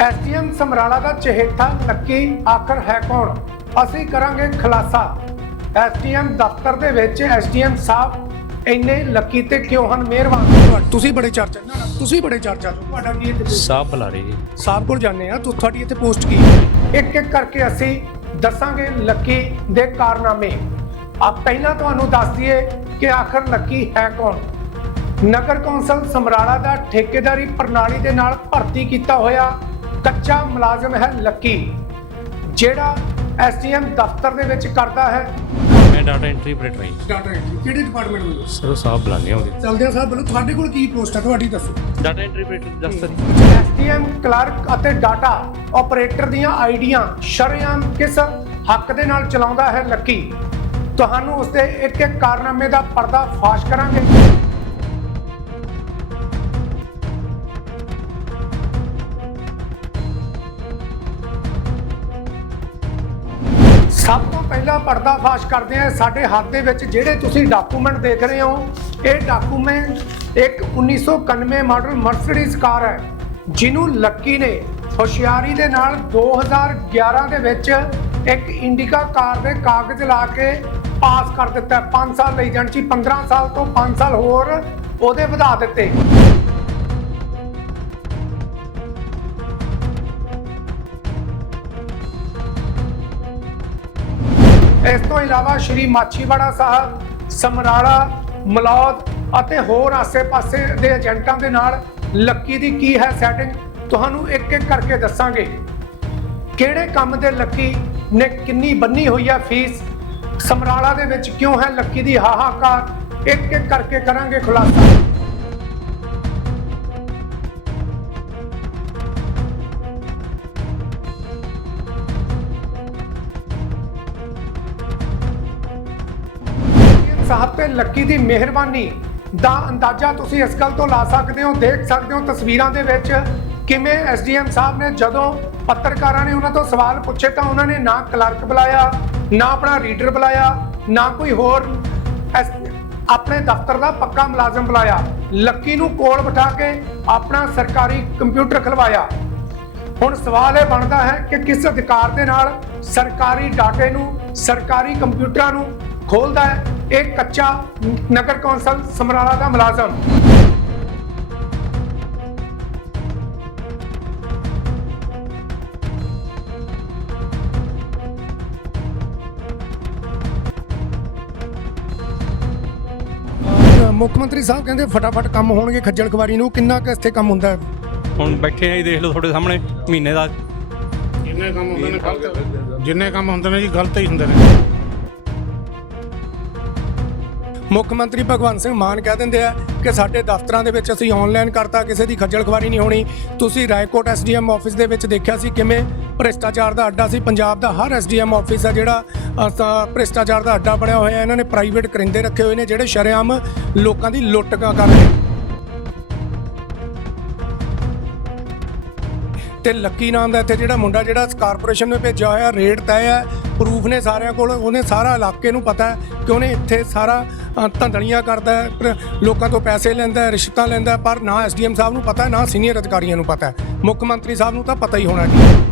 SDM Samrala ਦਾ ਚਹੇਤਾ Lucky ਆਖਰ ਹੈ ਕੌਣ? ਅਸੀਂ ਕਰਾਂਗੇ ਖੁਲਾਸਾ। ਐਸਡੀਐਮ ਦਫ਼ਤਰ ਦੇ ਵਿੱਚ ਐਸਡੀਐਮ ਸਾਹਿਬ ਇੰਨੇ ਲੱਕੀ ਤੇ ਕਿਉਂ ਹਨ? ਮਿਹਰਬਾਨ। ਤੁਸੀਂ ਬੜੇ ਚਰਚਾ ਨਾ, ਤੁਸੀਂ ਬੜੇ ਚਰਚਾ। ਤੁਹਾਡਾ ਕੀ ਇੱਥੇ ਸਾਹ ਬੁਲਾਰੇ ਜੀ। ਸਾਹਿਬ ਕੋਲ ਜਾਂਦੇ ਆ। ਤੁਹਾਡੀ ਇੱਥੇ ਪੋਸਟ ਕੀ? ਹੈ ਇੱਕ ਇੱਕ ਕਰਕੇ ਅਸੀਂ ਦੱਸਾਂਗੇ ਲੱਕੀ ਦੇ ਕਾਰਨਾਮੇ। ਆ ਪਹਿਲਾਂ ਤੁਹਾਨੂੰ ਦੱਸ ਦਈਏ ਕਿ ਆਖਰ ਲੱਕੀ ਹੈ ਕੌਣ? ਨਗਰ ਕੌਂਸਲ ਸਮਰਾਲਾ ਦਾ ਠੇਕੇਦਾਰੀ ਪ੍ਰਣਾਲੀ ਦੇ ਨਾਲ ਭਰਤੀ ਕੀਤਾ ਹੋਇਆ ਕੱਚਾ ਮੁਲਾਜ਼ਮ ਹੈ ਲੱਕੀ ਜਿਹੜਾ ਐਸਡੀਐਮ ਦਫ਼ਤਰ ਦੇ ਵਿੱਚ ਕਰਦਾ ਹੈ। ਮੈਂ ਡਾਟਾ ਐਂਟਰੀ ਆਪਰੇਟਰ ਹਾਂ। ਡਾਟਾ ਐਂਟਰੀ ਕਿਹੜੇ ਡਿਪਾਰਟਮੈਂਟ ਵੱਲੋਂ ਸਰ ਉਹ ਸਾਹ ਬੁਲਾਉਂਦੇ ਆ ਉਹਦੇ। ਚਲਦੇ ਆ ਸਾਹਿਬ ਵੱਲੋਂ ਤੁਹਾਡੇ ਕੋਲ ਕੀ ਪੋਸਟ ਹੈ ਤੁਹਾਡੀ ਦੱਸੋ। ਡਾਟਾ ਐਂਟਰੀ ਆਪਰੇਟਰ ਦਫ਼ਤਰ ਐਸਟੀਐਮ ਕਲਰਕ ਅਤੇ ਡਾਟਾ ਆਪਰੇਟਰ ਦੀਆਂ ਆਈਡੀਆਂ ਸ਼ਰੇਆਮ ਕਿਸ ਹੱਕ ਦੇ ਨਾਲ ਚਲਾਉਂਦਾ ਹੈ ਲੱਕੀ? ਤੁਹਾਨੂੰ ਉਸ ਦੇ ਇੱਕ ਇੱਕ ਕਾਰਨਾਮੇ ਦਾ ਪਰਦਾ ਫਾਸ਼ ਕਰਾਂਗੇ। ਪਹਿਲਾਂ ਪਰਦਾਫਾਸ਼ ਕਰਦੇ ਆ, ਸਾਡੇ ਹੱਥ ਦੇ ਵਿੱਚ ਜਿਹੜੇ ਤੁਸੀਂ ਡਾਕੂਮੈਂਟ ਦੇਖ ਰਹੇ ਹੋ, ਇਹ ਡਾਕੂਮੈਂਟ ਇੱਕ 1991 ਮਾਡਲ ਮਰਸੀਡੀਜ਼ ਕਾਰ ਹੈ, ਜਿਹਨੂੰ ਲੱਕੀ ਨੇ ਹੁਸ਼ਿਆਰੀ ਦੇ ਨਾਲ 2011 ਦੇ ਵਿੱਚ ਇੱਕ ਇੰਡੀਕਾ ਕਾਰ ਦੇ ਕਾਗਜ਼ ਲਾ ਕੇ ਪਾਸ ਕਰ ਦਿੱਤਾ 5 ਸਾਲ ਲਈ ਜਾਣੀ ਸੀ 15 ਸਾਲ ਤੋਂ 5 ਸਾਲ ਹੋਰ ਉਹਦੇ ਵਧਾ ਦਿੱਤੇ। ਇਸ ਤੋਂ ਇਲਾਵਾ ਸ਼੍ਰੀ ਮਾਛੀਵਾੜਾ ਸਾਹਿਬ, ਸਮਰਾਲਾ, ਮਲੌਦ ਅਤੇ ਹੋਰ ਆਸੇ-ਪਾਸੇ ਦੇ ਏਜੰਟਾਂ ਦੇ ਨਾਲ ਲੱਕੀ ਦੀ ਕੀ ਹੈ ਸੈਟਿੰਗ ਤੁਹਾਨੂੰ ਇੱਕ ਇੱਕ ਕਰਕੇ ਦੱਸਾਂਗੇ। ਕਿਹੜੇ ਕੰਮ ਦੇ ਲੱਕੀ ਨੇ ਕਿੰਨੀ ਬੰਨੀ ਹੋਈ ਹੈ ਫੀਸ ਸਮਰਾਲਾ ਦੇ ਵਿੱਚ ਕਿਉਂ ਹੈ ਲੱਕੀ ਦੀ ਹਾਹਾਕਾਰ? ਇੱਕ ਇੱਕ ਕਰਕੇ ਕਰਾਂਗੇ ਖੁਲਾਸਾ। ਸਾਹਿਬ ਤੇ ਲੱਕੀ ਦੀ ਮਿਹਰਬਾਨੀ ਦਾ ਅੰਦਾਜ਼ਾ ਤੁਸੀਂ ਇਸ ਗੱਲ ਤੋਂ ਲਾ ਸਕਦੇ ਹੋ, ਦੇਖ ਸਕਦੇ ਹੋ ਤਸਵੀਰਾਂ ਦੇ ਵਿੱਚ ਕਿਵੇਂ ਐਸਡੀਐਮ ਸਾਹਿਬ ਨੇ ਜਦੋਂ ਪੱਤਰਕਾਰਾਂ ਨੇ ਉਹਨਾਂ ਤੋਂ ਸਵਾਲ ਪੁੱਛੇ ਤਾਂ ਉਹਨਾਂ ਨੇ ਨਾ ਕਲਰਕ ਬੁਲਾਇਆ, ਨਾ ਆਪਣਾ ਰੀਡਰ ਬੁਲਾਇਆ, ਨਾ ਕੋਈ ਹੋਰ ਐਸ- ਆਪਣੇ ਦਫ਼ਤਰ ਦਾ ਪੱਕਾ ਮੁਲਾਜ਼ਮ ਬੁਲਾਇਆ। ਲੱਕੀ ਨੂੰ ਕੋਲ ਬਿਠਾ ਕੇ ਆਪਣਾ ਸਰਕਾਰੀ ਕੰਪਿਊਟਰ ਖਲਵਾਇਆ। ਹੁਣ ਸਵਾਲ ਇਹ ਬਣਦਾ ਹੈ ਕਿ ਕਿਸ ਅਧਿਕਾਰ ਦੇ ਨਾਲ ਸਰਕਾਰੀ ਡਾਟੇ ਨੂੰ, ਸਰਕਾਰੀ ਕੰਪਿਊਟਰਾਂ ਨੂੰ ਖੋਲਦਾ ਹੈ? ਇਹ ਕੱਚਾ ਨਗਰ ਕੌਂਸਲ ਸਮਰਾਲਾ ਦਾ ਮੁਲਾਜ਼ਮ। ਮੁੱਖ ਮੰਤਰੀ ਸਾਹਿਬ ਕਹਿੰਦੇ ਫਟਾਫਟ ਕੰਮ ਹੋਣਗੇ ਖੱਜਲ ਖਵਾਰੀ ਨੂੰ। ਕਿੰਨਾ ਕੁ ਇੱਥੇ ਕੰਮ ਹੁੰਦਾ ਹੈ? ਹੁਣ ਬੈਠੇ ਆ ਜੀ ਦੇਖ ਲਓ ਤੁਹਾਡੇ ਸਾਹਮਣੇ ਮਹੀਨੇ ਦਾ। ਜਿੰਨੇ ਕੰਮ ਹੁੰਦੇ ਨੇ ਗਲਤ ਜਿੰਨੇ ਕੰਮ ਹੁੰਦੇ ਨੇ ਜੀ ਗਲਤ ਹੀ ਹੁੰਦੇ ਨੇ। ਮੁੱਖ ਮੰਤਰੀ ਭਗਵੰਤ ਸਿੰਘ ਮਾਨ ਕਹਿ ਦਿੰਦੇ ਆ ਕਿ ਸਾਡੇ ਦਫ਼ਤਰਾਂ ਦੇ ਵਿੱਚ ਅਸੀਂ ਆਨਲਾਈਨ ਕਰਤਾ ਕਿਸੇ ਦੀ ਖੱਜਲ ਖਵਾਰੀ ਨਹੀਂ ਹੋਣੀ। ਤੁਸੀਂ ਰਾਏਕੋਟ ਐਸਡੀਐਮ ਆਫਿਸ ਦੇ ਵਿੱਚ ਦੇਖਿਆ ਸੀ ਕਿਵੇਂ ਭ੍ਰਿਸ਼ਟਾਚਾਰ ਦਾ ਅੱਡਾ ਸੀ? ਪੰਜਾਬ ਦਾ ਹਰ ਐਸਡੀਐਮ ਆਫਿਸ ਆ ਜਿਹੜਾ ਅ, ਤਾਂ ਭ੍ਰਿਸ਼ਟਾਚਾਰ ਦਾ ਅੱਡਾ ਬਣਿਆ ਹੋਇਆ ਇਹਨਾਂ ਨੇ ਪ੍ਰਾਈਵੇਟ ਕਰਿੰਦੇ ਰੱਖੇ ਹੋਏ ਨੇ ਜਿਹੜੇ ਸ਼ਰੇਆਮ ਲੋਕਾਂ ਦੀ ਲੁੱਟ ਕਰ ਰਹੇ ਤੇ ਲੱਕੀ ਨਾਮ ਦਾ ਇੱਥੇ ਜਿਹੜਾ ਮੁੰਡਾ ਜਿਹੜਾ ਕਾਰਪੋਰੇਸ਼ਨ ਨੇ ਭੇਜਿਆ ਹੋਇਆ ਰੇਟ ਤੈਅ ਹੈ ਪ੍ਰੂਫ ਨੇ ਸਾਰਿਆਂ ਕੋਲ ਉਹਨੇ ਸਾਰਾ ਇਲਾਕੇ ਨੂੰ ਪਤਾ ਕਿ ਉਹਨੇ ਇੱਥੇ ਸਾਰਾ ਧੰਦਲੀਆਂ ਕਰਦਾ ਹੈ ਪਰ ਲੋਕਾਂ ਤੋਂ ਪੈਸੇ ਲੈਂਦਾ ਹੈ ਰਿਸ਼ਵਤਾਂ ਲੈਂਦਾ ਹੈ, ਪਰ ਨਾ ਐਸਡੀਐਮ ਸਾਹਿਬ ਨੂੰ ਪਤਾ ਹੈ ਨਾ ਸੀਨੀਅਰ ਅਧਿਕਾਰੀਆਂ ਨੂੰ ਪਤਾ ਹੈ। ਮੁੱਖ ਮੰਤਰੀ ਸਾਹਿਬ ਨੂੰ ਤਾਂ ਪਤਾ ਹੀ ਹੋਣਾ ਚਾਹੀਦਾ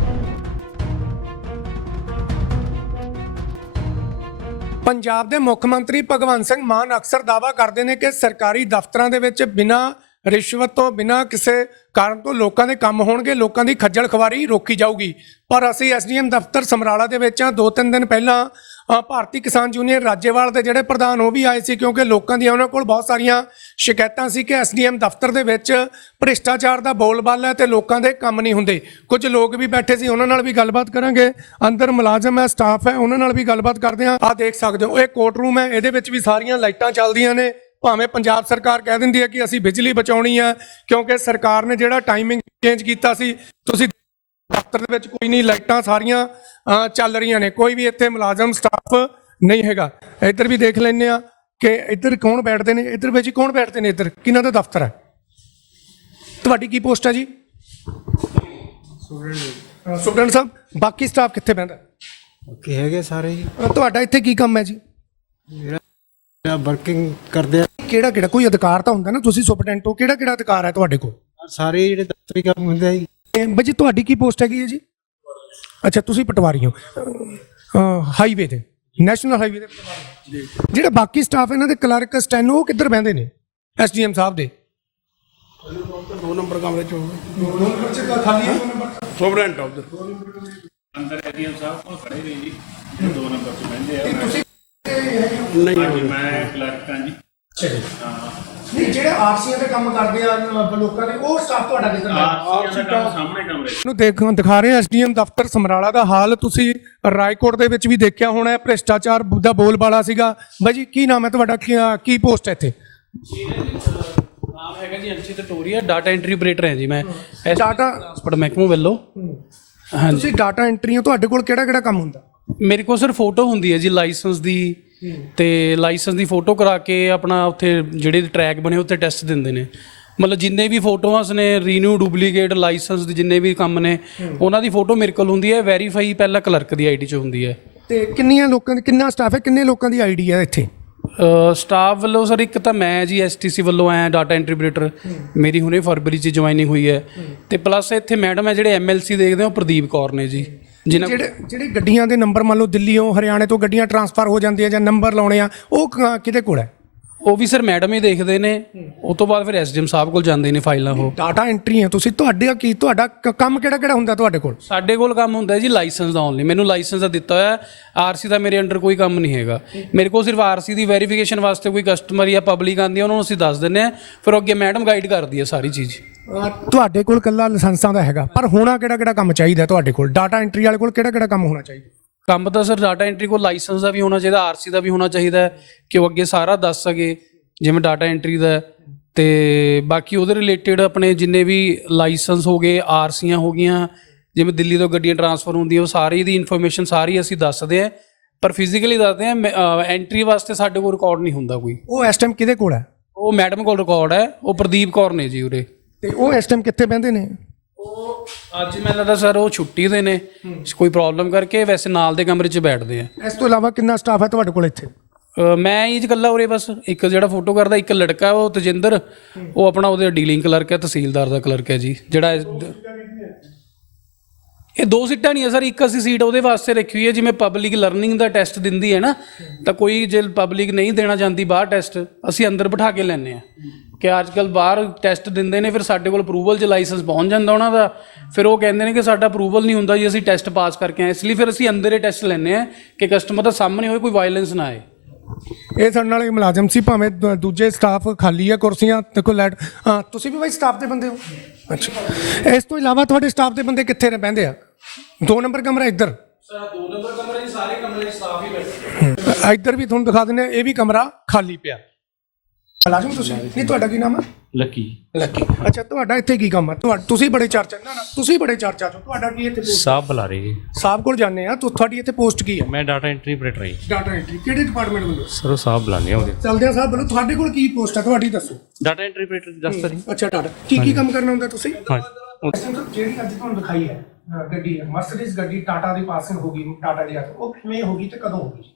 ਪੰਜਾਬ ਦੇ ਮੁੱਖ ਮੰਤਰੀ ਭਗਵੰਤ ਸਿੰਘ ਮਾਨ ਅਕਸਰ ਦਾਅਵਾ ਕਰਦੇ ਨੇ ਕਿ ਸਰਕਾਰੀ ਦਫ਼ਤਰਾਂ ਦੇ ਵਿੱਚ ਬਿਨਾਂ ਰਿਸ਼ਵਤ ਤੋਂ, ਬਿਨਾਂ ਕਿਸੇ ਕਾਰਨ ਤੋਂ ਲੋਕਾਂ ਦੇ ਕੰਮ ਹੋਣਗੇ, ਲੋਕਾਂ ਦੀ ਖੱਜਲ ਖਵਾਰੀ ਰੋਕੀ ਜਾਊਗੀ। ਪਰ ਅਸੀਂ ਐਸਡੀਐਮ ਦਫ਼ਤਰ ਸਮਰਾਲਾ ਦੇ ਵਿੱਚ ਆ ਦੋ ਤਿੰਨ ਦਿਨ ਪਹਿਲਾਂ ਭਾਰਤੀ ਕਿਸਾਨ ਯੂਨੀਅਨ ਰਾਜੇਵਾਲ ਦੇ ਜਿਹੜੇ ਪ੍ਰਧਾਨ ਉਹ ਵੀ ਆਏ ਸੀ ਕਿਉਂਕਿ ਲੋਕਾਂ ਦੀਆਂ ਉਹਨਾਂ ਕੋਲ ਬਹੁਤ ਸਾਰੀਆਂ ਸ਼ਿਕਾਇਤਾਂ ਸੀ ਕਿ ਐਸਡੀਐਮ ਦਫ਼ਤਰ ਦੇ ਵਿੱਚ ਭ੍ਰਿਸ਼ਟਾਚਾਰ ਦਾ ਬੋਲਬਾਲ ਹੈ ਤੇ ਲੋਕਾਂ ਦੇ ਕੰਮ ਨਹੀਂ ਹੁੰਦੇ। ਕੁਝ ਲੋਕ ਵੀ ਬੈਠੇ ਸੀ, ਉਹਨਾਂ ਨਾਲ ਵੀ ਗੱਲਬਾਤ ਕਰਾਂਗੇ। ਅੰਦਰ ਮੁਲਾਜ਼ਮ ਹੈ, ਸਟਾਫ ਹੈ, ਉਹਨਾਂ ਨਾਲ ਵੀ ਗੱਲਬਾਤ ਕਰਦੇ ਹਾਂ। ਆ ਦੇਖ ਸਕਦੇ ਹੋ, ਇਹ ਕੋਰਟ ਰੂਮ ਹੈ, ਇਹਦੇ ਵਿੱਚ ਵੀ ਸਾਰੀਆਂ ਲਾਈਟਾਂ ਚੱਲਦੀਆਂ ਨੇ। ਭਾਵੇਂ ਪੰਜਾਬ ਸਰਕਾਰ ਕਹਿ ਦਿੰਦੀ ਹੈ ਕਿ ਅਸੀਂ ਬਿਜਲੀ ਬਚਾਉਣੀ ਹੈ, ਕਿਉਂਕਿ ਸਰਕਾਰ ਨੇ ਜਿਹੜਾ ਟਾਈਮਿੰਗ ਚੇਂਜ ਕੀਤਾ ਸੀ, ਤੁਸੀਂ ਦਫ਼ਤਰ ਦੇ ਵਿੱਚ ਕੋਈ ਨਹੀਂ ਲਾਈਟਾਂ ਸਾਰੀਆਂ ਚੱਲ ਰਹੀਆਂ ਨੇ। ਕੋਈ ਵੀ ਇੱਥੇ ਮੁਲਾਜ਼ਮ ਸਟਾਫ ਨਹੀਂ ਹੈਗਾ। ਇੱਧਰ ਵੀ ਦੇਖ ਲੈਂਦੇ ਆ ਕਿ ਇੱਧਰ ਕੌਣ ਬੈਠਦੇ ਨੇ ਇੱਧਰ ਵਿੱਚ ਕੌਣ ਬੈਠਦੇ ਨੇ ਇੱਧਰ? ਕਿਹਨਾਂ ਦਾ ਦਫ਼ਤਰ ਹੈ? ਤੁਹਾਡੀ ਕੀ ਪੋਸਟ ਹੈ ਜੀ? ਸੁਪਰਡੈਂਟ ਸਾਹਿਬ ਬਾਕੀ ਸਟਾਫ ਕਿੱਥੇ ਬੈਠਦਾ ਕੀ ਹੈਗੇ ਸਾਰੇ ਜੀ। ਤੁਹਾਡਾ ਇੱਥੇ ਕੀ ਕੰਮ ਹੈ ਜੀ? ਜਿਹੜਾ ਵਰਕਿੰਗ ਕਰਦੇ ਆ। ਕਿਹੜਾ ਕਿਹੜਾ ਕੋਈ ਅਧਿਕਾਰ ਤਾਂ ਹੁੰਦਾ ਨਾ ਤੁਸੀਂ ਸੁਪਰਡੈਂਟ ਹੋ ਕਿਹੜਾ ਕਿਹੜਾ ਅਧਿਕਾਰ ਹੈ ਤੁਹਾਡੇ ਕੋਲ? ਸਾਰੇ ਜਿਹੜੇ ਦਫ਼ਤਰੀ ਕੰਮ ਹੁੰਦੇ ਆ ਜੀ। ਇਹ ਬਾਜੀ ਤੁਹਾਡੀ ਕੀ ਪੋਸਟ ਹੈਗੀ ਹੈ ਜੀ? ਅੱਛਾ ਤੁਸੀਂ ਪਟਵਾਰੀ ਹੋ। ਹਾਈਵੇ ਤੇ ਨੈਸ਼ਨਲ ਹਾਈਵੇ ਤੇ ਪਟਵਾਰੀ ਜੀ। ਜਿਹੜਾ ਬਾਕੀ ਸਟਾਫ ਇਹਨਾਂ ਦੇ ਕਲਰਕ ਸਟੈਨੋ ਉਹ ਕਿੱਧਰ ਬਹਿੰਦੇ ਨੇ? ਐਸਡੀਐਮ ਸਾਹਿਬ ਦੇ। ਦੋ ਨੰਬਰ ਕਮਰੇ ਚ ਹੋਊਗਾ। ਦੋ ਨੰਬਰ ਚ ਖਾਲੀ ਹੈ ਦੋ ਨੰਬਰ ਸੋਵਰੈਂਟ ਆਫ ਅੰਦਰ ਐਡੀਐਮ ਸਾਹਿਬ ਕੋਲ ਖੜੇ ਨੇ ਜੀ ਦੋ ਨੰਬਰ 'ਚ ਬਹਿੰਦੇ ਆ। ਨਹੀਂ ਮੈਂ ਕਲਰਕ ਹਾਂ ਜੀ। ਨਹੀਂ ਜਿਹੜੇ ਆਰਸੀਆਂ ਦੇ ਕੰਮ ਕਰਦੇ ਆ ਅਹ, ਲੋਕਾਂ ਦੇ ਉਹ ਸਟਾਫ ਤੁਹਾਡਾ ਕਿੱਧਰ ਹੈ ਆਰਸੀਆਂ ਦਾ ਕੰਮ ਸਾਹਮਣੇ ਕਮਰੇ। ਨੂੰ ਦੇਖ ਦਿਖਾ ਰਹੇ ਐਸਡੀਐਮ ਦਫ਼ਤਰ ਸਮਰਾਲਾ ਦਾ ਹਾਲ। ਤੁਸੀਂ ਰਾਏਕੋਟ ਦੇ ਵਿੱਚ ਵੀ ਦੇਖਿਆ ਹੋਣਾ ਹੈ ਭ੍ਰਿਸ਼ਟਾਚਾਰ ਦਾ ਬੋਲਬਾਲਾ ਸੀਗਾ। ਬਾਈ ਜੀ ਕੀ ਨਾਮ ਹੈ ਤੁਹਾਡਾ? ਕੀ- ਕੀ ਪੋਸਟ ਹੈ ਇੱਥੇ? ਨਾਮ ਹੈਗਾ ਜੀ Anshi Tatoria data entry operator ਹੈ ਜੀ ਮੈਂ। ਡਾਟਾ ਟਰਾਂਸਪੋਰਟ ਮਹਿਕਮੇ ਵੱਲੋਂ। ਹਾਂਜੀ। ਤੁਸੀਂ ਡਾਟਾ ਐਂਟਰੀਆਂ ਤੁਹਾਡੇ ਕੋਲ ਕਿਹੜਾ ਕਿਹੜਾ ਕੰਮ ਹੁੰਦਾ? ਮੇਰੇ ਕੋਲ ਸਰ ਫੋਟੋ ਹੁੰਦੀ ਹੈ ਜੀ ਲਾਇਸੈਂਸ ਦੀ ਤੇ ਲਾਇਸੈਂਸ ਦੀ ਫੋਟੋ ਕਰਾ ਕੇ ਆਪਣਾ ਉੱਥੇ ਜਿਹੜੇ ਟਰੈਕ ਬਣੇ ਉੱਤੇ ਟੈਸਟ ਦਿੰਦੇ ਨੇ। ਮਤਲਬ ਜਿੰਨੇ ਵੀ ਫੋਟੋਆਂ ਨੇ ਰੀਨਿਊ ਡੁਪਲੀਕੇਟ ਲਾਇਸੈਂਸ ਦੇ ਜਿੰਨੇ ਵੀ ਕੰਮ ਨੇ ਉਹਨਾਂ ਦੀ ਫੋਟੋ ਮੇਰੇ ਕੋਲ ਹੁੰਦੀ ਹੈ ਵੈਰੀਫਾਈ ਪਹਿਲਾਂ ਕਲਰਕ ਦੀ ਆਈਡੀ 'ਚ ਹੁੰਦੀ ਹੈ। ਤੇ ਕਿੰਨੀਆਂ ਲੋਕਾਂ ਦੀ ਕਿੰਨਾ ਸਟਾਫ ਹੈ ਕਿੰਨੇ ਲੋਕਾਂ ਦੀ ਆਈਡੀ ਹੈ ਇੱਥੇ? ਸਟਾਫ ਵੱਲੋਂ ਸਰ ਇੱਕ ਤਾਂ ਮੈਂ ਜੀ ਐਸਟੀਸੀ ਵੱਲੋਂ ਆਇਆ ਡਾਟਾ ਐਂਟਰੀ ਆਪਰੇਟਰ ਮੇਰੀ ਹੁਣੇ ਫਰਵਰੀ 'ਚ ਜੁਆਇਨਿੰਗ ਹੋਈ ਹੈ। ਤੇ ਪਲੱਸ ਇੱਥੇ ਮੈਡਮ ਹੈ ਜਿਹੜੇ ਐਮਐਲਸੀ ਦੇਖਦੇ ਹੋ ਪ੍ਰਦੀਪ ਕੌਰ ਨੇ ਜੀ। ਜਿਨ੍ਹਾਂ ਜਿਹੜੇ ਜਿਹੜੇ ਗੱਡੀਆਂ ਦੇ ਨੰਬਰ ਮੰਨ ਲਓ ਦਿੱਲੀੋਂ ਹਰਿਆਣੇ ਤੋਂ ਗੱਡੀਆਂ ਟਰਾਂਸਫਰ ਹੋ ਜਾਂਦੀਆਂ ਜਾਂ ਨੰਬਰ ਲਾਉਣੇ ਆ ਉਹ ਕ- ਕਿਹਦੇ ਕੋਲ ਹੈ? ਉਹ ਵੀ ਸਰ ਮੈਡਮ ਹੀ ਦੇਖਦੇ ਨੇ। ਉਸ ਤੋਂ ਬਾਅਦ ਫਿਰ ਐਸਡੀਐਮ ਸਾਹਿਬ ਕੋਲ ਜਾਂਦੇ ਨੇ ਫਾਈਲਾਂ ਉਹ। ਡਾਟਾ ਐਂਟਰੀ ਹੈ ਤੁਸੀਂ ਤੁਹਾਡੇ ਕੀ ਤੁਹਾਡਾ ਕੰਮ ਕਿਹੜਾ ਕਿਹੜਾ ਹੁੰਦਾ ਤੁਹਾਡੇ ਕੋਲ? ਸਾਡੇ ਕੋਲ ਕੰਮ ਹੁੰਦਾ ਜੀ ਲਾਇਸੈਂਸ ਦਾ ਓਨਲੀ ਮੈਨੂੰ ਲਾਇਸੈਂਸ ਦਾ ਦਿੱਤਾ ਹੋਇਆ ਆਰਸੀ ਦਾ ਮੇਰੇ ਅੰਡਰ ਕੋਈ ਕੰਮ ਨਹੀਂ ਹੈਗਾ। ਮੇਰੇ ਕੋਲ ਸਿਰਫ ਆਰਸੀ ਦੀ ਵੈਰੀਫਿਕੇਸ਼ਨ ਵਾਸਤੇ ਕੋਈ ਕਸਟਮਰ ਜਾਂ ਪਬਲਿਕ ਆਂਦੀ ਹੈ ਉਹਨਾਂ ਨੂੰ ਅਸੀਂ ਦੱਸ ਦਿੰਦੇ ਆ। ਫਿਰ ਅੱਗੇ ਮੈਡਮ ਗਾਈਡ ਕਰਦੀ ਹੈ ਸਾਰੀ ਚੀਜ਼। ਤੁਹਾਡੇ ਕੋਲ ਕੱਲਾ ਲਾਇਸੈਂਸਾਂ ਦਾ ਹੈਗਾ ਪਰ ਹੋਣਾ ਕਿਹੜਾ ਕਿਹੜਾ ਕੰਮ ਚਾਹੀਦਾ ਤੁਹਾਡੇ ਕੋਲ? ਡਾਟਾ ਐਂਟਰੀ ਵਾਲੇ ਕੋਲ ਕਿਹੜਾ ਕਿਹੜਾ ਕੰਮ ਹੋਣਾ ਚਾਹੀਦਾ? ਕੰਮ ਤਾਂ ਸਰ ਡਾਟਾ ਐਂਟਰੀ ਕੋਲ ਲਾਇਸੈਂਸ ਦਾ ਵੀ ਹੋਣਾ ਚਾਹੀਦਾ ਆਰਸੀ ਦਾ ਵੀ ਹੋਣਾ ਚਾਹੀਦਾ ਹੈ ਕਿ ਉਹ ਅੱਗੇ ਸਾਰਾ ਦੱਸ ਸਕੇ ਜਿਵੇਂ ਡਾਟਾ ਐਂਟਰੀ ਦਾ। ਤੇ ਬਾਕੀ ਉਹਦੇ ਰਿਲੇਟਡ ਆਪਣੇ ਜਿੰਨੇ ਵੀ ਲਾਇਸੈਂਸ ਹੋ ਗਏ ਆਰਸੀਆਂ ਹੋ ਗਈਆਂ ਜਿਵੇਂ ਦਿੱਲੀ ਤੋਂ ਗੱਡੀਆਂ ਟਰਾਂਸਫਰ ਹੁੰਦੀਆਂ ਉਹ ਸਾਰੀ ਦੀ ਇਨਫੋਰਮੇਸ਼ਨ ਸਾਰੀ ਅਸੀਂ ਦੱਸਦੇ ਆ ਪਰ ਫਿਜ਼ੀਕਲੀ ਦੱਸਦੇ ਆ ਐਂਟਰੀ ਵਾਸਤੇ ਸਾਡੇ ਕੋਲ ਰਿਕਾਰਡ ਨਹੀਂ ਹੁੰਦਾ ਕੋਈ। ਉਹ ਇਸ ਟਾਈਮ ਕਿਹਦੇ ਕੋਲ ਹੈ? ਉਹ ਮੈਡਮ ਕੋਲ ਰਿਕਾਰਡ ਹੈ ਉਹ ਪ੍ਰਦੀਪ ਕੌਰ ਨੇ ਜੀ ਉਰੇ। ਤੇ ਉਹ ਇਸ ਟਾਈਮ ਕਿੱਥੇ ਬਹਿੰਦੇ ਨੇ? ਉਹ ਅੱਜ ਮੈਨੂੰ ਲੱਗਦਾ ਸਰ ਉਹ ਛੁੱਟੀ ਦੇ ਨੇ। ਕੋਈ ਪ੍ਰੋਬਲਮ ਕਰਕੇ ਵੈਸੇ ਨਾਲ ਦੇ ਕਮਰੇ 'ਚ ਬੈਠਦੇ ਆ। ਇਸ ਤੋਂ ਇਲਾਵਾ ਕਿੰਨਾ ਸਟਾਫ ਹੈ ਤੁਹਾਡੇ ਕੋਲ ਇੱਥੇ? ਮੈਂ ਹੀ ਇਕੱਲਾ ਉਰੇ ਬਸ। ਇੱਕ ਜਿਹੜਾ ਫੋਟੋ ਕਰਦਾ ਇੱਕ ਲੜਕਾ ਉਹ ਤਜਿੰਦਰ। ਉਹ ਆਪਣਾ ਉਹਦੇ ਡੀਲਿੰਗ ਕਲਰਕ ਹੈ ਤਹਿਸੀਲਦਾਰ ਦਾ ਕਲਰਕ ਹੈ ਜੀ। ਜਿਹੜਾ ਇਹ ਦੋ ਸੀਟਾਂ ਨਹੀਂ ਹੈ ਸਰ ਇੱਕ ਅਸੀਂ ਸੀਟ ਉਹਦੇ ਵਾਸਤੇ ਰੱਖੀ ਹੋਈ ਹੈ। ਜਿਵੇਂ ਪਬਲਿਕ ਲਰਨਿੰਗ ਦਾ ਟੈਸਟ ਦਿੰਦੀ ਹੈ ਨਾ ਤਾਂ ਕੋਈ ਜੇ ਪਬਲਿਕ ਨਹੀਂ ਦੇਣਾ ਚਾਹੁੰਦੀ ਬਾਹਰ ਟੈਸਟ ਅਸੀਂ ਅੰਦਰ ਬਿਠਾ ਕੇ ਲੈਂਦੇ ਆ ਕਿ ਅੱਜ ਕੱਲ ਬਾਹਰ ਟੈਸਟ ਦਿੰਦੇ ਨੇ ਫਿਰ ਸਾਡੇ ਕੋਲ ਅਪਰੂਵਲ 'ਚ ਲਾਇਸੈਂਸ ਪਹੁੰਚ ਜਾਂਦਾ ਉਹਨਾਂ ਦਾ। ਫਿਰ ਉਹ ਕਹਿੰਦੇ ਨੇ ਕਿ ਸਾਡਾ ਅਪਰੂਵਲ ਨਹੀਂ ਹੁੰਦਾ ਜੀ ਅਸੀਂ ਟੈਸਟ ਪਾਸ ਕਰਕੇ ਆਏ। ਇਸ ਲਈ ਫਿਰ ਅਸੀਂ ਅੰਦਰ ਹੀ ਟੈਸਟ ਲੈਂਦੇ ਆ ਕਿ ਕਸਟਮਰ ਦਾ ਸਾਹਮਣੇ ਹੋਏ ਕੋਈ ਵਾਇਲੈਂਸ ਨਾ ਆਏ। ਇਹ ਸਾਡੇ ਨਾਲ ਇੱਕ ਮੁਲਾਜ਼ਮ ਸੀ ਭਾਵੇਂ ਦੂ- ਦੂਜੇ ਸਟਾਫ ਖਾਲੀ ਹੈ ਕੁਰਸੀਆਂ ਦੇਖੋ ਲੈਟ ਹਾਂ ਤੁਸੀਂ ਵੀ ਬਾਈ ਸਟਾਫ ਦੇ ਬੰਦੇ ਹੋ? ਅੱਛਾ। ਇਸ ਤੋਂ ਇਲਾਵਾ ਤੁਹਾਡੇ ਸਟਾਫ ਦੇ ਬੰਦੇ ਕਿੱਥੇ ਨੇ? ਬਹਿੰਦੇ ਆ। ਦੋ ਨੰਬਰ ਕਮਰਾ ਇੱਧਰ। ਸਰ ਦੋ ਨੰਬਰ ਕਮਰੇ ਸਾਰੇ ਕਮਰੇ ਸਟਾਫ ਹੀ ਬੈਠੇ ਇੱਧਰ ਵੀ ਤੁਹਾਨੂੰ ਦਿਖਾ ਦਿੰਦੇ ਆ ਇਹ ਵੀ ਕਮਰਾ ਖਾਲੀ ਪਿਆ। ਮੁਲਾਜ਼ਮ ਤੁਸੀਂ? ਨਹੀਂ ਤੁਹਾਡਾ ਕੀ ਨਾਮ ਹੈ ਲੱਕੀ। ਲੱਕੀ। ਅੱਛਾ ਤੁਹਾਡਾ ਇੱਥੇ ਕੀ ਕੰਮ ਹੈ ਤੁਹਾ- ਤੁਸੀਂ ਬੜੇ ਚਰਚਾ ਨਾ ਨਾ ਤੁਸੀਂ ਬੜੇ ਚਰਚਾ ਚੋ। ਤੁਹਾਡਾ ਕੀ ਇੱਥੇ ਪੋਸਟ ਸਾਹਿਬ ਬੁਲਾ ਰਹੇ ਜੀ। ਸਾਹਿਬ ਕੋਲ ਜਾਂਦੇ ਆ। ਤੁ- ਤੁਹਾਡੀ ਇੱਥੇ ਪੋਸਟ ਕੀ ਹੈ ਮੈਂ ਡਾਟਾ ਐਂਟਰੀ ਆਪਰੇਟਰ ਹਾਂ ਜੀ। ਡਾਟਾ ਐਂਟਰੀ ਕਿਹੜੇ ਡਿਪਾਰਟਮੈਂਟ ਵੱਲੋਂ? ਸਰ ਉਹ ਸਾਹਿਬ ਬੁਲਾਉਂਦੇ ਆ ਉਹਦੇ। ਚਲਦੇ ਆ ਸਾਹਿਬ ਵੱਲੋਂ। ਤੁਹਾਡੇ ਕੋਲ ਕੀ ਪੋਸਟ ਹੈ ਤੁਹਾਡੀ ਦੱਸੋ। ਡਾਟਾ ਐਂਟਰੀ ਆਪਰੇਟਰ ਦੱਸਦਾ ਜੀ ਅੱਛਾ ਟਾਟਾ ਕੀ ਕੀ ਕੰਮ ਕਰਨਾ ਹੁੰਦਾ ਤੁਸੀਂ? ਹਾਂ ਉਹ- ਜਿਹੜੀ ਅੱਜ ਤੁਹਾਨੂੰ ਦਿਖਾਈ ਹੈ ਅ, ਗੱਡੀ ਹੈ ਮਰਸੀਡੀਜ਼ ਗੱਡੀ ਟਾਟਾ ਦੀ ਪਾਸਿੰਗ ਹੋ ਗਈ ਟਾਟਾ ਦੀ ਹੱਥ। ਉਹ ਕਿਵੇਂ ਹੋ ਗਈ ਤੇ ਕਦੋਂ ਹੋ ਗਈ?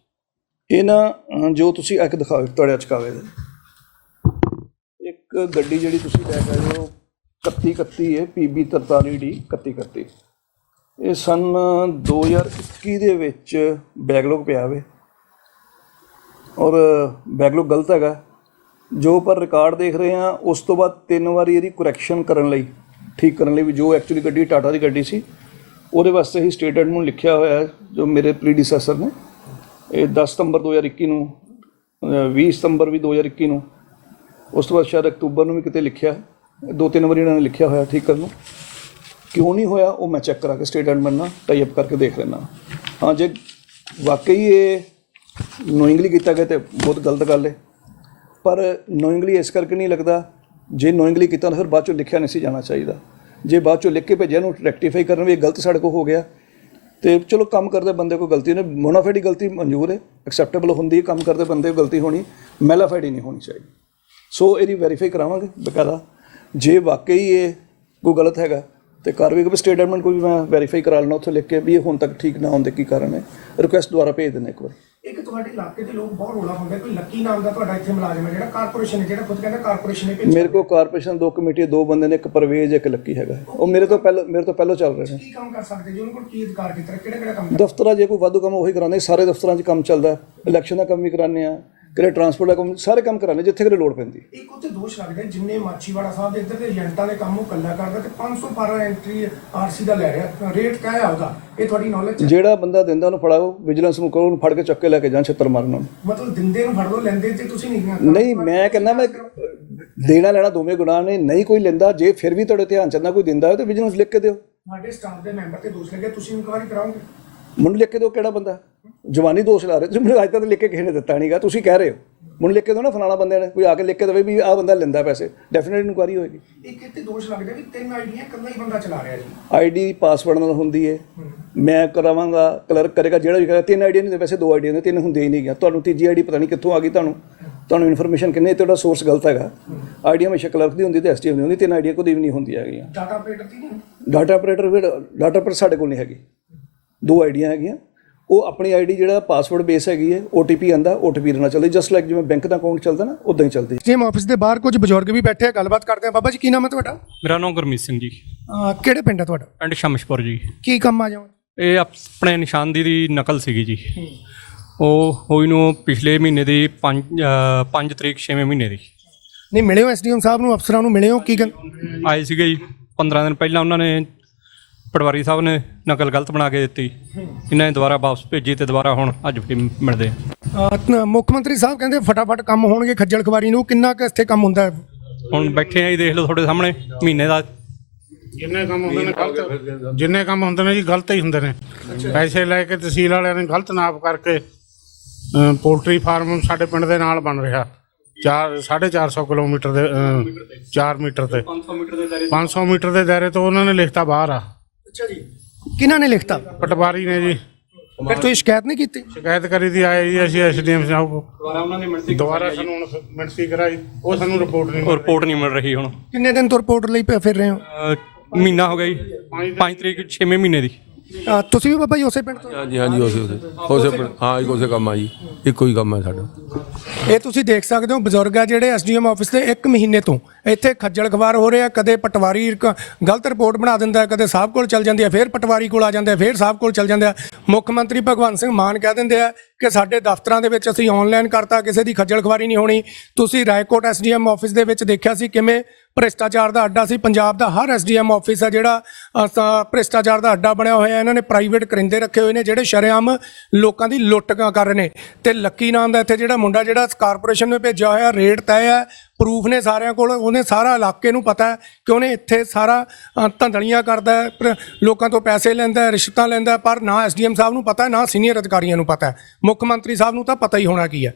ਇਹ ਨਾ ਅਹ, ਜੋ ਤੁਸੀਂ ਇੱਕ ਦਿਖਾਓ ਤੁਹਾਡੇ ਅਚਕਾਵੇ ਦੇ ਇੱਕ ਗੱਡੀ ਜਿਹੜੀ ਤੁਸੀਂ ਲੈ ਕੇ ਆਏ ਹੋ 3131 ਹੈ PB 43D 3131 ਇਹ ਸਨ 2021 ਦੇ ਵਿੱਚ ਬੈਕਲੌਗ ਪਿਆ ਵੇ। ਔਰ ਬੈਕਲੌਗ ਗਲਤ ਹੈਗਾ। ਜੋ ਪਰ ਰਿਕਾਰਡ ਦੇਖ ਰਹੇ ਹਾਂ, ਉਸ ਤੋਂ ਬਾਅਦ ਤਿੰਨ ਵਾਰੀ ਇਹਦੀ ਕਰੈਕਸ਼ਨ ਕਰਨ ਲਈ, ਠੀਕ ਕਰਨ ਲਈ ਵੀ ਜੋ ਐਕਚੁਅਲੀ ਗੱਡੀ ਟਾਟਾ ਦੀ ਗੱਡੀ ਸੀ, ਉਹਦੇ ਵਾਸਤੇ ਹੀ ਸਟੇਟਮੈਂਟ ਨੂੰ ਲਿਖਿਆ ਹੋਇਆ ਜੋ ਮੇਰੇ ਪ੍ਰੀਡੀਸੈਸਰ ਨੇ। ਇਹ 10 ਸਤੰਬਰ 2021 ਨੂੰ, ਅਹ 20 ਸਤੰਬਰ ਵੀ 2021 ਨੂੰ ਉਸ ਤੋਂ ਬਾਅਦ ਸ਼ਾਇਦ ਅਕਤੂਬਰ ਨੂੰ ਵੀ ਕਿਤੇ ਲਿਖਿਆ ਦੋ ਤਿੰਨ ਵਾਰੀ ਇਹਨਾਂ ਨੇ ਲਿਖਿਆ ਹੋਇਆ ਠੀਕ ਕਰਨ ਨੂੰ। ਕਿਉਂ ਨਹੀਂ ਹੋਇਆ, ਉਹ ਮੈਂ ਚੈੱਕ ਕਰਾ ਕੇ ਸਟੇਟਮੈਂਟ ਨਾਲ ਟਾਈ ਅਪ ਕਰਕੇ ਦੇਖ ਲੈਣਾ ਹਾਂ, ਜੇ ਵਾਕਈ ਇਹ ਨੋਇੰਗਲੀ ਕੀਤਾ ਗਿਆ ਤੇ ਬਹੁਤ ਗਲਤ ਗੱਲ ਹੈ। ਪਰ ਨੋਇੰਗਲੀ ਇਸ ਕਰਕੇ ਨਹੀਂ ਲੱਗਦਾ, ਜੇ ਨੋਇੰਗਲੀ ਕੀਤਾ ਤਾਂ ਫਿਰ ਬਾਅਦ ਚੋਂ ਲਿਖਿਆ ਨਹੀਂ ਸੀ ਜਾਣਾ ਚਾਹੀਦਾ। ਜੇ ਬਾਅਦ ਚੋਂ ਲਿਖ ਕੇ ਭੇਜਿਆ ਨੂੰ ਰੈਕਟੀਫਾਈ ਕਰਨ ਵੀ ਇਹ ਗਲਤ ਸਾਡੇ ਕੋਲ ਹੋ ਗਿਆ। ਤੇ ਚਲੋ ਕੰਮ ਕਰਦੇ ਬੰਦੇ ਕੋਲ ਗਲਤੀ ਨੇ ਮੋਨਾਫਾਈਡ ਗਲਤੀ ਮਨਜ਼ੂਰ ਹੈ ਐਕਸੈਪਟੇਬਲ ਹੁੰਦੀ ਹੈ, ਕੰਮ ਕਰਦੇ ਬੰਦੇ ਕੋਲ ਗਲਤੀ ਹੋਣੀ ਮੈਲਾਫਾਈਡ ਹੀ ਨਹੀਂ ਹੋਣੀ ਚਾਹੀਦੀ। ਸੋ ਇਹਦੀ ਵੈਰੀਫਾਈ ਕਰਾਵਾਂਗੇ ਬਕਾਇਦਾ। ਜੇ ਵਾਕਈ ਇਹ ਕੋਈ ਗਲਤ ਹੈਗਾ ਤੇ ਕਾਰਵਾਈ ਕੋਈ ਸਟੇਟਮੈਂਟ ਕੋਈ ਮੈਂ ਵੈਰੀਫਾਈ ਕਰਾ ਲੈਣਾ ਉੱਥੇ ਲਿਖ ਕੇ ਵੀ ਇਹ ਹੁਣ ਤੱਕ ਠੀਕ ਨਾ ਹੋਣ ਦੇ ਕੀ ਕਾਰਨ ਹੈ। ਰਿਕੁਐਸਟ ਦੁਆਰਾ ਭੇਜ ਦੇਣਾ ਇੱਕ ਵਾਰ। ਇੱਕ ਤੁਹਾਡੇ ਇਲਾਕੇ ਦੇ ਲੋਕ ਬਹੁਤ ਰੋਲਾ ਪਾਉਂਦੇ ਕੋਈ ਲੱਕੀ ਨਾਮ ਦਾ ਤੁਹਾਡਾ ਇੱਥੇ ਮੁਲਾਜ਼ਮ ਹੈ ਜਿਹੜਾ ਕਾਰਪੋਰੇਸ਼ਨ ਹੈ ਜਿਹੜਾ ਖੁਦ ਕਹਿੰਦਾ ਕਾਰਪੋਰੇਸ਼ਨ ਨੇ ਭੇਜਿਆ। ਮੇਰੇ ਕੋਲ ਕਾਰਪੋਰੇਸ਼ਨ ਦੋ ਕਮੇਟੀ ਦੋ ਬੰਦੇ ਨੇ ਇੱਕ ਪਰਵੇਜ਼ ਇੱਕ ਲੱਕੀ ਹੈਗਾ। ਉਹ ਮੇਰੇ ਤੋਂ ਪਹਿਲਾਂ ਮੇਰੇ ਤੋਂ ਪਹਿਲਾਂ ਚੱਲ ਰਹੇ ਨੇ। ਕੀ ਕੰਮ ਕਰ ਸਕਦੇ ਜੀ? ਉਹਨਾਂ ਕੋਲ ਕੀ ਅਧਿਕਾਰ ਕੀਤਾ ਕਿਹੜਾ ਕਿਹੜਾ ਕੰਮ ਦਫ਼ਤਰਾਂ ਜੇ ਕੋਈ ਵਾਧੂ ਕੰਮ ਉਹੀ ਕਰਾਉਂਦੇ ਸਾਰੇ ਦਫ਼ਤਰਾਂ 'ਚ ਕੰਮ ਚੱਲਦਾ। ਇਲੈਕਸ਼ਨ ਦਾ ਕੰਮ ਵੀ ਕਰਾਉਂਦੇ ਆ ਕਿਤੇ ਟਰਾਂਸਪੋਰਟ ਦਾ ਕੰਮ ਸਾਰੇ ਕੰਮ ਕਰਾਉਂਦੇ ਜਿੱਥੇ ਕਿਤੇ ਲੋੜ ਪੈਂਦੀ। ਇੱਕ ਉੱਤੇ ਦੋਸ਼ ਲੱਗਦਾ ਜਿੰਨੇ ਮਾਛੀਵਾੜਾ ਸਾਹਿਬ ਦੇ ਇੱਧਰ ਦੇ ਏਜੰਟਾਂ ਦੇ ਕੰਮ ਉਹ ਕੱਲਾ ਕਰਦਾ ਤੇ 500 ਪਰ ਐਂਟਰੀ ਆਰਸੀ ਦਾ ਲੈ ਰਿਹਾ। ਰੇਟ ਹੈ ਉਹਦਾ? ਇਹ ਤੁਹਾਡੀ ਨੌਲੇਜ ਜਿਹੜਾ ਬੰਦਾ ਦਿੰਦਾ ਉਹਨੂੰ ਫੜਾਓ ਵਿਜੀਲੈਂਸ ਨੂੰ ਕਹੋ ਉਹਨੂੰ ਫੜ ਕੇ ਚੱਕ ਕੇ ਲੈ ਕੇ ਜਾਣ ਛੱਤਰ ਮਾਰਨ ਉਹਨੂੰ। ਮਤਲਬ ਦਿੰਦੇ ਨੂੰ ਫੜ ਲਓ ਲੈਂਦੇ ਤੇ ਤੁਸੀਂ ਨਹੀਂ ਨਹੀਂ ਮੈਂ ਕਹਿੰਦਾ ਮੈਂ ਦੇਣਾ ਲੈਣਾ ਦੋਵੇਂ ਗੁਨਾਹ ਨੇ ਨਹੀਂ ਕੋਈ ਲੈਂਦਾ ਜੇ ਫਿਰ ਵੀ ਤੁਹਾਡੇ ਧਿਆਨ ਚ ਨਾ ਕੋਈ ਦਿੰਦਾ ਹੈ ਤਾਂ ਵਿਜੀਲੈਂਸ ਲਿਖ ਕੇ ਦਿਓ। ਤੁਹਾਡੇ ਸਟਾਫ ਦੇ ਮੈਂਬਰ ਤੇ ਦੋਸ਼ ਲੱਗੇ ਤੁਸੀਂ ਇਨਕੁਆਇਰੀ ਕਰਾਓਗੇ? ਮੈਨੂੰ ਲਿਖ ਕੇ ਦਿਓ ਕਿਹੜਾ ਬੰਦਾ। ਜਵਾਨੀ ਦੋਸ਼ ਲਾ ਰਹੇ ਤੁਸੀਂ ਮੈਨੂੰ ਅੱਜ ਤੱਕ ਲਿਖ ਕੇ ਕਿਸੇ ਨੇ ਦਿੱਤਾ ਨਹੀਂਗਾ। ਤੁਸੀਂ ਕਹਿ ਰਹੇ ਹੋ। ਮੈਨੂੰ ਲਿਖ ਕੇ ਦਿਓ ਨਾ ਫਲਾਣਾ ਬੰਦੇ ਨੇ। ਕੋਈ ਆ ਕੇ ਲਿਖ ਕੇ ਦੇਵੇ ਵੀ ਆਹ ਬੰਦਾ ਲੈਂਦਾ ਪੈਸੇ। ਡੈਫੀਨਿਟ ਇਨਕੁਆਰੀ ਹੋਏਗੀ। ਇੱਕ ਇੱਥੇ ਦੋਸ਼ ਲੱਗਦਾ ਵੀ ਤਿੰਨ ਆਈਡੀਆਂ ਇਕੱਲਾ ਹੀ ਬੰਦਾ ਚਲਾ ਰਿਹਾ ਜੀ। ਆਈਡੀ ਪਾਸਵਰਡ ਨਾਲ ਹੁੰਦੀ ਹੈ। ਮੈਂ ਕਰਾਵਾਂਗਾ ਕਲਰਕ ਕਰੇਗਾ ਜਿਹੜਾ ਵੀ ਕਰੇਗਾ ਤਿੰਨ ਆਈਡੀ ਨਹੀਂ ਵੈਸੇ ਦੋ ਆਈਡੀ ਨੇ ਤਿੰਨ ਹੁੰਦੇ ਹੀ ਨਹੀਂ ਗਿਆ ਤੁਹਾਨੂੰ ਤੀਜੀ ਆਈਡੀ ਪਤਾ ਨਹੀਂ ਕਿੱਥੋਂ ਆ ਗਈ ਤੁਹਾਨੂੰ। ਤੁਹਾਨੂੰ ਇਨਫੋਰਮੇਸ਼ਨ ਕਿੰਨੇ ਤੁਹਾਡਾ ਸੋਰਸ ਗਲਤ ਹੈਗਾ। ਆਈਡੀ ਹਮੇਸ਼ਾ ਕਲਰਕ ਦੀ ਹੁੰਦੀ ਤੇ ਐਸਟੀਐਮ ਦੀ ਹੁੰਦੀ ਤਿੰਨ ਆਈਡੀਆਂ ਕੋਈ ਵੀ ਨਹੀਂ ਹੁੰਦੀਆਂ ਹੈਗੀਆਂ। ਡਾਟਾ ਆਪਰੇਟਰ ਦੀ ਨਹੀਂ? ਡਾਟਾ ਆਪਰੇਟਰ ਵੀ ਡਾਟਾ ਆਪਰੇਟਰ ਸਾਡੇ ਕੋਲ ਨਹੀਂ ਹੈਗੀ। ਦੋ ਆਈਡੀਆਂ ਹੈਗੀਆਂ। ਉਹ ਆਪਣੀ ਆਈਡੀ ਜਿਹੜਾ ਪਾਸਵਰਡ ਬੇਸ ਹੈਗੀ ਹੈ OTP ਆਂਦਾ OTP ਦੇਣਾ ਚੱਲਦਾ ਜਸਟ ਲਾਈਕ ਜਿਵੇਂ ਬੈਂਕ ਦਾ ਅਕਾਊਂਟ ਚੱਲਦਾ ਨਾ ਉਦਾਂ ਹੀ ਚੱਲਦੀ ਜੀਐਮ ਆਫਿਸ ਦੇ ਬਾਹਰ ਕੁਝ ਬਜ਼ੁਰਗ ਵੀ ਬੈਠੇ ਆ ਗੱਲਬਾਤ ਕਰਦੇ ਆ। ਬਾਬਾ ਜੀ ਕੀ ਨਾਮ ਹੈ ਤੁਹਾਡਾ? ਮੇਰਾ ਨਾਮ ਗੁਰਮੀਤ ਸਿੰਘ ਜੀ। ਅਹ ਕਿਹੜੇ ਪਿੰਡ ਹੈ ਤੁਹਾਡਾ? ਪਿੰਡ ਸ਼ਮਸ਼ਪੁਰ ਜੀ। ਕੀ ਕੰਮ ਆ ਜਾਓ ਇਹ ਆਪਣੇ ਨਿਸ਼ਾਨਦੀ ਦੀ ਨਕਲ ਸੀਗੀ ਜੀ। ਉਹ ਹੋਈ ਨੂੰ ਪਿਛਲੇ ਮਹੀਨੇ ਦੀ 5 5 ਤਰੀਕ 6ਵੇਂ ਮਹੀਨੇ ਦੀ। ਨਹੀਂ ਮਿਲਿਓ ਐਸਡੀਐਮ ਸਾਹਿਬ ਨੂੰ ਅਫਸਰਾਂ ਨੂੰ ਮਿਲਿਓ ਕੀ ਗੱਲ? ਆਏ ਸੀਗੇ ਜੀ। 15 ਦਿਨ ਪਹਿਲਾਂ ਉਹਨਾਂ ਨੇ ਪਟਵਾਰੀ ਸਾਹਿਬ ਨੇ ਨਕਲ ਗਲਤ ਬਣਾ ਕੇ ਦਿੱਤੀ। ਇਹਨਾਂ ਨੇ ਦੁਬਾਰਾ ਵਾਪਸ ਭੇਜੀ ਤੇ ਦੁਬਾਰਾ ਹੁਣ ਅੱਜ ਵੀ ਮਿਲਦੇ ਆ। ਅਹ ਮੁੱਖ ਮੰਤਰੀ ਸਾਹਿਬ ਕਹਿੰਦੇ ਫਟਾਫਟ ਕੰਮ ਹੋਣਗੇ ਖੱਜਲ ਖਵਾਰੀ ਨੂੰ। ਕਿੰਨਾ ਕੁ ਇੱਥੇ ਕੰਮ ਹੁੰਦਾ ਹੈ? ਹੁਣ ਬੈਠੇ ਆ ਜੀ ਦੇਖ ਲਓ ਤੁਹਾਡੇ ਸਾਹਮਣੇ ਮਹੀਨੇ ਦਾ। ਜਿੰਨੇ ਕੰਮ ਹੁੰਦੇ ਨੇ ਗਲਤ ਜਿੰਨੇ ਕੰਮ ਹੁੰਦੇ ਨੇ ਜੀ ਗਲਤ ਹੀ ਹੁੰਦੇ ਨੇ। ਪੈਸੇ ਲੈ ਕੇ ਤਹਿਸੀਲ ਵਾਲਿਆਂ ਨੇ ਗਲਤ ਨਾਪ ਕਰਕੇ ਪੋਲਟਰੀ ਫਾਰਮ ਸਾਡੇ ਪਿੰਡ ਦੇ ਨਾਲ ਬਣ ਰਿਹਾ। 4 450 ਕਿਲੋਮੀਟਰ ਦੇ 4 ਮੀਟਰ ਤੇ। 500 ਮੀਟਰ ਦੇ ਦਾਇਰੇ 500 ਮੀਟਰ ਦੇ ਦਾਇਰੇ ਤੋਂ ਉਹਨਾਂ ਨੇ ਲਿਖਤਾ ਬਾਹਰ ਆ। ਅੱਛਾ ਜੀ। ਕਿਹਨਾਂ ਨੇ ਲਿਖਤਾ? ਪਟਵਾਰੀ ਨੇ ਜੀ। ਫਿਰ ਤੁਸੀਂ ਸ਼ਿਕਾਇਤ ਨਹੀਂ ਕੀਤੀ? ਸ਼ਿਕਾਇਤ ਕਰੀ ਦੀ ਆਏ ਜੀ ਅਸੀਂ ਐਸਡੀਐਮ ਸਾਹਿਬ ਕੋ ਦੁਬਾਰਾ ਉਹਨਾਂ ਨੇ ਮਿਣਤੀ ਦੁਬਾਰਾ ਸਾਨੂੰ ਹੁਣ ਮਿਣਤੀ ਕਰਾਈ ਉਹ ਸਾਨੂੰ ਰਿਪੋਰਟ ਨਹੀਂ ਉਹ ਰਿਪੋਰਟ ਨਹੀਂ ਮਿਲ ਰਹੀ ਹੁਣ। ਕਿੰਨੇ ਦਿਨ ਤੋਂ ਰਿਪੋਰਟ ਲਈ ਪ- ਫਿਰ ਰਹੇ ਹੋ? ਅਹ, ਮਹੀਨਾ ਹੋ ਗਿਆ ਜੀ। 5 ਤਰੀਕ 6ਵੇਂ ਮਹੀਨੇ ਦੀ। ਤੁਸੀਂ ਵੀ ਬਾਬਾ ਜੀ ਉਸੇ ਪਿੰਡ ਤੋਂ? ਹਾਂਜੀ ਹਾਂਜੀ ਉਸੇ ਉਸੇ ਉਸੇ ਪਿੰਡ- ਹਾਂ ਇੱਕ ਉਸੇ ਕੰਮ ਆ ਜੀ। ਇੱਕੋ ਹੀ ਕੰਮ ਹੈ ਸਾਡਾ। ਇਹ ਤੁਸੀਂ ਦੇਖ ਸਕਦੇ ਹੋ ਬਜ਼ੁਰਗ ਆ ਜਿਹੜੇ ਐਸਡੀਐਮ ਆਫਿਸ ਦੇ 1 ਮਹੀਨੇ ਤੋਂ ਇੱਥੇ ਖੱਜਲ ਖਵਾਰ ਹੋ ਰਹੇ ਕਦੇ ਪਟਵਾਰੀ ਕ- ਗਲਤ ਰਿਪੋਰਟ ਬਣਾ ਦਿੰਦਾ ਹੈ, ਕਦੇ ਸਾਹਿਬ ਕੋਲ ਚਲ ਜਾਂਦੀ ਹੈ ਫਿਰ ਪਟਵਾਰੀ ਕੋਲ ਆ ਜਾਂਦੇ ਆ ਫਿਰ ਸਾਹਿਬ ਕੋਲ ਚਲ ਜਾਂਦੇ ਆ। ਮੁੱਖ ਮੰਤਰੀ ਭਗਵੰਤ ਸਿੰਘ ਮਾਨ ਕਹਿ ਦਿੰਦੇ ਆ ਕਿ ਸਾਡੇ ਦਫ਼ਤਰਾਂ ਦੇ ਵਿੱਚ ਅਸੀਂ ਆਨਲਾਈਨ ਕਰਤਾ ਕਿਸੇ ਦੀ ਖੱਜਲ ਖਵਾਰੀ ਨਹੀਂ ਹੋਣੀ। ਤੁਸੀਂ ਰਾਏਕੋਟ ਐਸਡੀਐਮ ਆਫਿਸ ਦੇ ਵਿੱਚ ਦੇਖਿਆ ਸੀ ਕਿਵੇਂ ਭ੍ਰਿਸ਼ਟਾਚਾਰ ਦਾ ਅੱਡਾ ਸੀ। ਪੰਜਾਬ ਦਾ ਹਰ ਐਸਡੀਐਮ ਆਫਿਸ ਆ ਜਿਹੜਾ ਅ, ਸ- ਭ੍ਰਿਸ਼ਟਾਚਾਰ ਦਾ ਅੱਡਾ ਬਣਿਆ ਹੋਇਆ। ਇਹਨਾਂ ਨੇ ਪ੍ਰਾਈਵੇਟ ਕਰਿੰਦੇ ਰੱਖੇ ਹੋਏ ਨੇ ਜਿਹੜੇ ਸ਼ਰੇਆਮ ਲੋਕਾਂ ਦੀ ਲੁੱਟਾਂ ਕਰ ਰਹੇ ਨੇ। ਤੇ ਲੱਕੀ ਨਾਮ ਦਾ ਇੱਥੇ ਜਿਹੜਾ ਮੁੰਡਾ ਜਿਹੜਾ ਕਾਰਪੋਰੇਸ਼ਨ ਨੇ ਭੇਜਿਆ ਹੋਇਆ ਰੇਟ ਤੈਅ ਹੈ ਪ੍ਰੂਫ ਨੇ ਸਾਰਿਆਂ ਕੋਲ। ਉਹਨੇ ਸਾਰਾ ਇਲਾਕੇ ਨੂੰ ਪਤਾ ਹੈ ਕਿ ਉਹਨੇ ਇੱਥੇ ਸਾਰਾ ਧੰਦਲੀਆਂ ਕਰਦਾ ਹੈ ਲੋਕਾਂ ਤੋਂ ਪੈਸੇ ਲੈਂਦਾ ਹੈ ਰਿਸ਼ਵਤਾਂ ਲੈਂਦਾ ਪਰ ਨਾ ਐਸਡੀਐਮ ਸਾਹਿਬ ਨੂੰ ਪਤਾ ਨਾ ਸੀਨੀਅਰ ਅਧਿਕਾਰੀਆਂ ਨੂੰ ਪਤਾ ਮੁੱਖ ਮੰਤਰੀ ਸਾਹਿਬ ਨੂੰ ਤਾਂ ਪਤਾ ਹੀ ਹੋਣਾ ਕੀ ਹੈ।